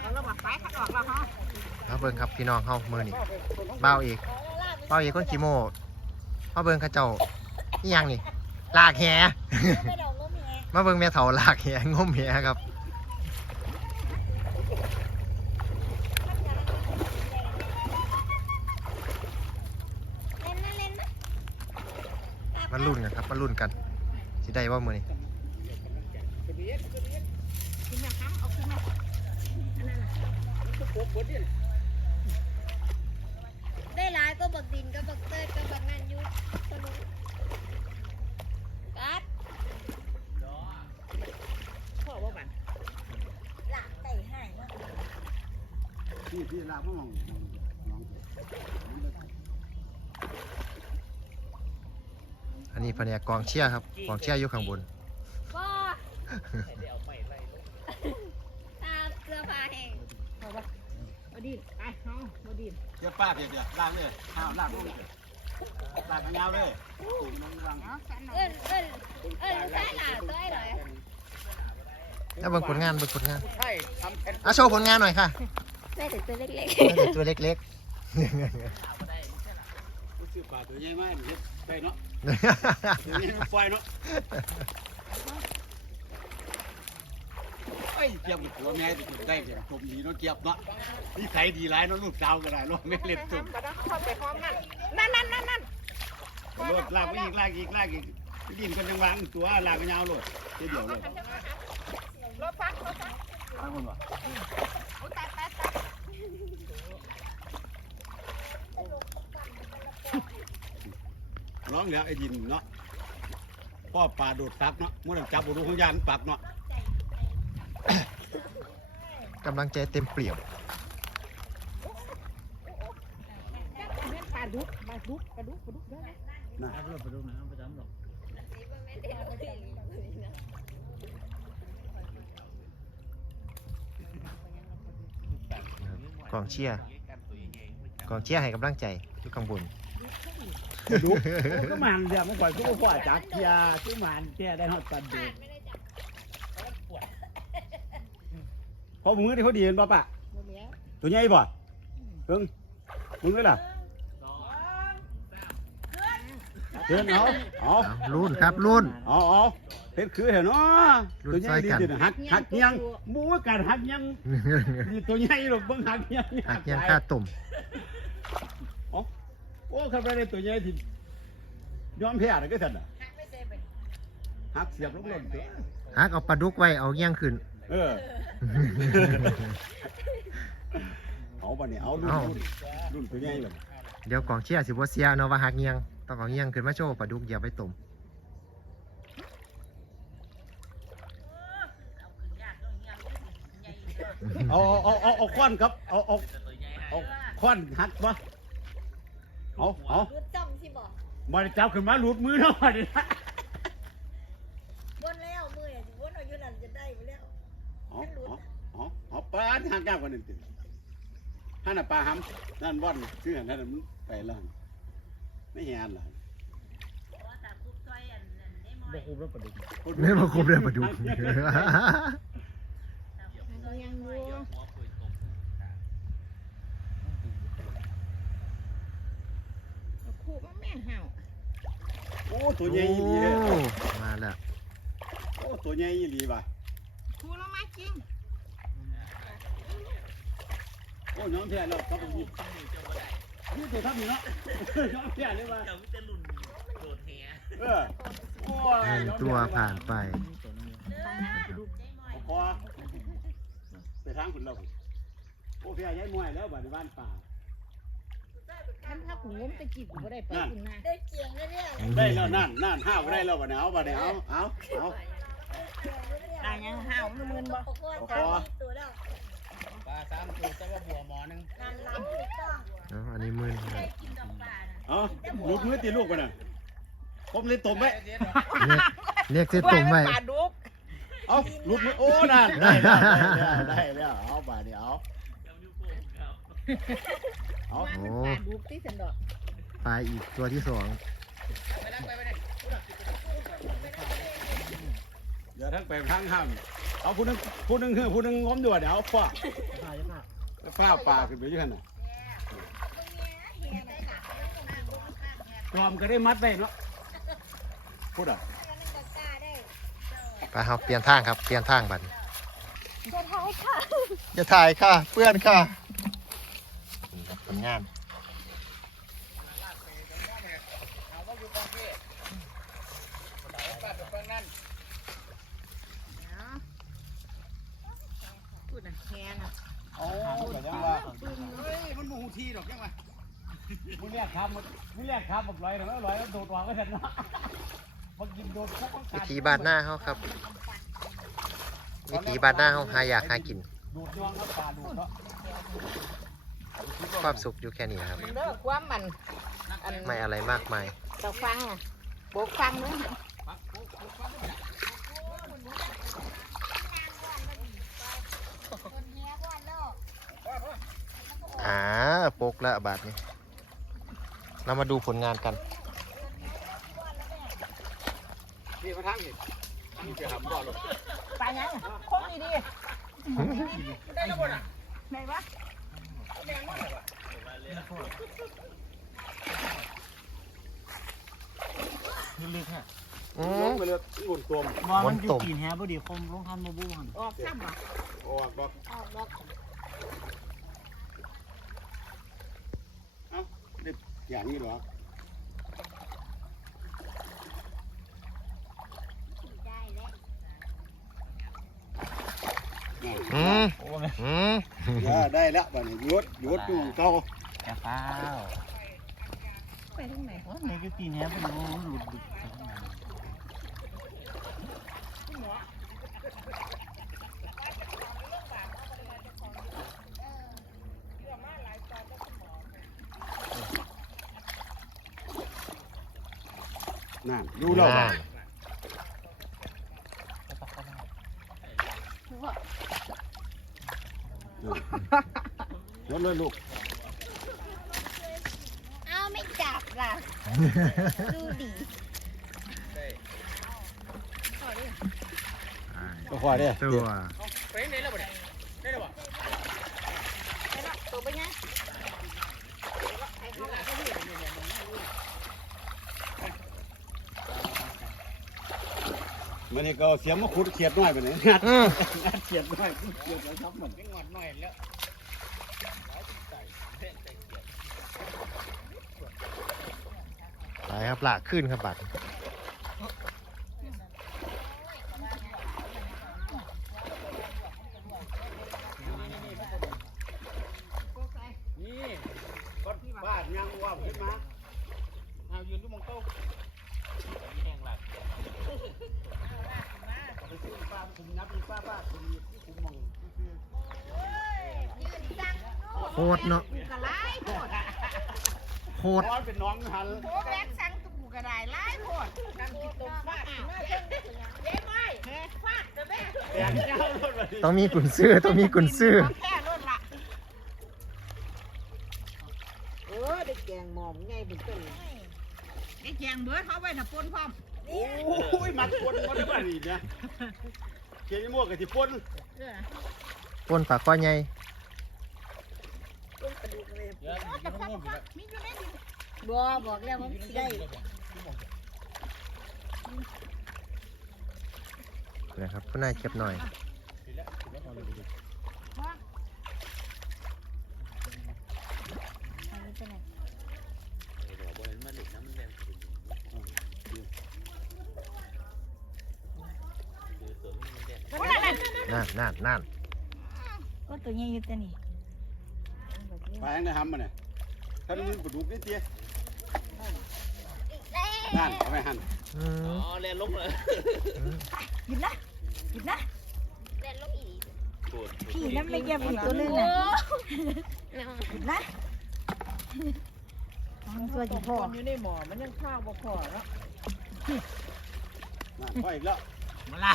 เอาระหว่างไปขัดออกแล้วฮะมาเบิ่งครับพี่น้องเฮามือนี่เบ้าเอกเบ้าเอกคนกี่โมมาเบิ่งเข้าเจ้านี่ยังนี่ลากแหม่อกงมาเบิ่งแม่เฒ่าลากแหงมแหครับเล่นนะเล่นนะมาลุ้นกันครับมาลุ้นกันสิได้ว่ามือนี่ ขึ้นมาครับเอาขึ้นมาอันนั้นน่ะได้หลายก็บักดินก็บักเตยก็บักนันยู่สนุกกัดพ่อว่าบันหลักไก่ให้เนาะพี่พี่ลาพ่อมองน้องอันนี้แผนกกองเชียร์ครับกองเชียร์อยู่ข้างบน ตาเสื้อผ้าแห้งพ่อว่าเอาดิไปเอาเอาดิเดี๋ยวป้าเดี๋ยวเดี๋ยวลากเลยอ้าวลากลงลากยาวเลยน้องวางเอาสันหน่อเอิ้ยนเอิ้นเอิ้นใส่หล่ะตัวไอ้หน่อยแล้วเบิ่งผลงานเบิ่งผลงานใช่ทำเป็นอะโชว์ผลงานหน่อยค่ะแม่แต่ตัวเล็กแม่เด็กตัวเล็กซื้อปลาตัวใหญ่มากเฮ็ดได้เนาะๆ ตัวใหญ่ไฟเนาะ ไอ้เจี๊ยบตัวแม่ได้เดี๋ยวผมดีเนาะเจี๊ยบเนาะนี่ใส่ดีหลายเนาะลูกสาวก็ได้เนาะไม่เล่นตุ่มกระดังเข้าไปพร้อมกันนั่นนั่นนั่นนั่นโลดลากไปอีกลากอีกลากอีกดินกันยังวางตัวลากกันยาวโลดเดี๋ยวเลยรถฟักรถฟักทางคนวะเอาตัดตัดตัดร้องแล้วไอ้ดินเนาะพ่อปลาโดดซักเนาะมื่อจับบุรุษของยานปักเนาะ กำลังใจเต็มเปี่ยมเล่นปลาดุกปลาดุกปลาดุกปลาดุกเด้อนะกองเชียร์กองเชียร์ให้กำลังใจอยู่ข้างบนดูก็มันเดี๋ยวมันก่อนก็พ่อจักยาที่มันแก่ได้ฮอดตันดูไม่ได้จับ พอมือที่เขาดีเห็นป่ะปะหมดแล้วตัวใหญ่ป่ะเพิ่งมึงเลยล่ะเดินเอาเอาเอารุ่นครับรุ่นเอาเอาเห็นคือเห็นเนาะรุ่นตัวใหญ่ดีใส่กันจริงหักหักยังบูว่าการหักยังนี่ตัวใหญ่หรอกเบิ่งหักยังหักยังค่าตุ่มโอ้ขับไปได้ตัวใหญ่ที่ยอมแพ้เลยก็สั่นน่ะหักไม่เซไปหักเสียบลงหล่นตัวหักเอาปลาดุกไว้เอาเงี้ยงขึ้น เออ เอาป่ะเนี่ยเอารุ่นเอารุ่นรุ่นตัวใหญ่แบบเดี๋ยวกองเชียร์สิบ่เสียเนาะว่าหักเงี้ยงต้องเอาเงี้ยงขึ้นมาโชว์ปลาดุกอย่าไปตุ่มเอาเอาเอาเอาควันครับ เอาเอาเอาควันหักปะเอาเอารุดจ้องสิบอกมาจับขึ้นมาหลุดมือหน่อยนะ บนแล้วมือเนี่ยสิบนเอาอยู่นั่นจะได้ไปแล้ว อาเอาเอาเอาปลาหักยากกว่านึงติฮันน่ะปลาหำนั่นว่อนชื่อนั่นมันไปแล้วไม่เห็นหรบ่คุมแล้วปลาดุกไม่มาคุมเลยปลาดุกเรายังอยู่เอาแม่เห่าโอ้โอ้ตัวใหญ่อีหลีมาแล้วโอ้ตัวใหญ่อีหลีว่ะ คู่แล้วมาจริงโอ้น้องแพ้แล้วครับผมนี่ตัวทับนี่เนาะน้องแพ้เลยว่ะเออโอ้ยหนึ่งตัวผ่านไปปลาหางปลาดุกเอาคอไปทางคุณเราโอ้แพ้ย้ายมวยแล้วบ้านบ้านป่าท่านถ้ากูงมตะกี้กูบ่ได้ไปคุณนาได้เกียงแล้วเนี่ยได้แล้วนั่นนั่นห้าวได้แล้วบัดนี้เอาบัดนี้เอาเอาเอา ได้ยังเห่ามันมึนบ่โอ้โหเอาสาคอมตัวแล้วปลาสามตัวจะว่าบัวหมอนึงนั่นหลังถูกต้องเนาะอันนี้มือได้กินดอกปลาน่ะเอาลูกมือตีลูกไปน่ะผมเลยตบไว้เรียกเรียกที่ตุ่มไว้ปลาดุกเอาลูกมือโอ้นั่นได้แล้วได้แล้วเอาบัดนี้เอาเอาโอ้ปลาดุกที่สันดอกปลาอีกตัวที่สอง เดี๋ยวทั้งไปทั้งห้ามเอาผู้หนึงผู้หนึงคือผู้หนึงง้มอยู่เดี๋ยวเอาฟ้าฟ้าป่าขึ้นไปอยื่นน่ะจอมก็ได้มัดได้เนาะพูดอะไปครับเปลี่ยนทางครับเปลี่ยนทางบัดนี้จะท้ายค่ะอย่าถ่ายค่ะเพื่อนค่ะนี่ครับผลงาน พูดน่ะแฮน่ะ โอ้ยยังว่าเฮ้ยมันมู ทีดอกยังไงมึงเรียกครับมึงมึงเรียกครับแบบลอยแล้วลอยแล้วโดดวางไว้เถอะเนาะบางยิงโดนปุ๊บวิธีบ้านหน้าเขาครับ วิธีบ้านหน้าเขาหาอยากหากิน ดูดยวงครับป่าดูดเนาะความสุขอยู่แค่นี้ครับ เด้อความมันอันไม่อะไรมากมาย เราฟังอะโบกฟังเด้อ อ่าโปกแล้วบาทนี้เรามาดูผลงานกันนี่มาทางนี่นี่ไปหาบ่อหรอกไปยังคงดีๆได้แล้วบ่น่ะไหนวะอืลมงไปเลยงุ่นตัวมมองมันอยู่กินแฮบ่ดีคมลงทันบ่บูหันออกซ้ำบ่โอ้ยบอกออกดอก เอ้าได้ อย่างนี้เหรอได้แล้วนี่อืมอืมเดี๋ยวได้แล้วบัดนี้หยุดหยุดดูเก่าแกฟ้าวไปทางไหนวะนี่ก็กินแฮบ่ดีบ่หลุด นั่นดูแล้วน่ารถเลยลูก เอาไม่จับล่ะ ดูดิก็ขวาเด้อตัว ตัวไปยัง มันนี่ก็เสียมมาขุดเขียดน้อยไปไหนงัดอืม งัดเขียดน้อยเขียดแล้วครับมันไปครับลากขึ้นครับบัตร นี่ก้อนบ้านยังว่าขึ้นมาเอายืนดูมองโต๊ะแข่งหลักไปซื้อป้าคุมนับป้าป้าคุมคุมมองคือ ยืนสั่ง โคตรเนาะกูกระไรโพดโคตรร้อนเป็นน้องหันโพแบกสั่งตุกูกระไรไล่โพดทำกินตกฟาดเมื่อเช่นเจ๊ไม่ฟาดเด้อแม่แดงเจ้ารถเลยต้องมีกุนซื้อต้องมีกุนซื้อแค่รถละเออได้แกงหมอมไงเป็นต้นได้แกงเบิร์ดเขาไว้ถ้าปนพร้อมโอ้ยมันปนมันได้บ้านี่เนี่ยเขียนมั่วกับที่ปนเออปนปากก้อยใหญ่ แต่ความคักมีอยู่ในดิน บัวบอกแล้วว่าสิได้นะครับผู้นายเก็บหน่อยอันนี้เป็นไงนั่นนั่นนั่นก็ตัวใหญ่อยู่ตัวนี้ ไปยังได้ทำมันเนี่ยถ้ามันกระดูกนิดเดียวนั่นเอาไปหั่นอืมเรียนลงเลยหยิบนะหยิบนะเล่นลูกอีพี่นั่นไม่เกี่ยวกับตัวนึงนะหยิบนะมันตัวจีพ่ออยู่ในหมอมันยังข้าวบ่พอแล้วนั่นไปอีกแล้วมาละ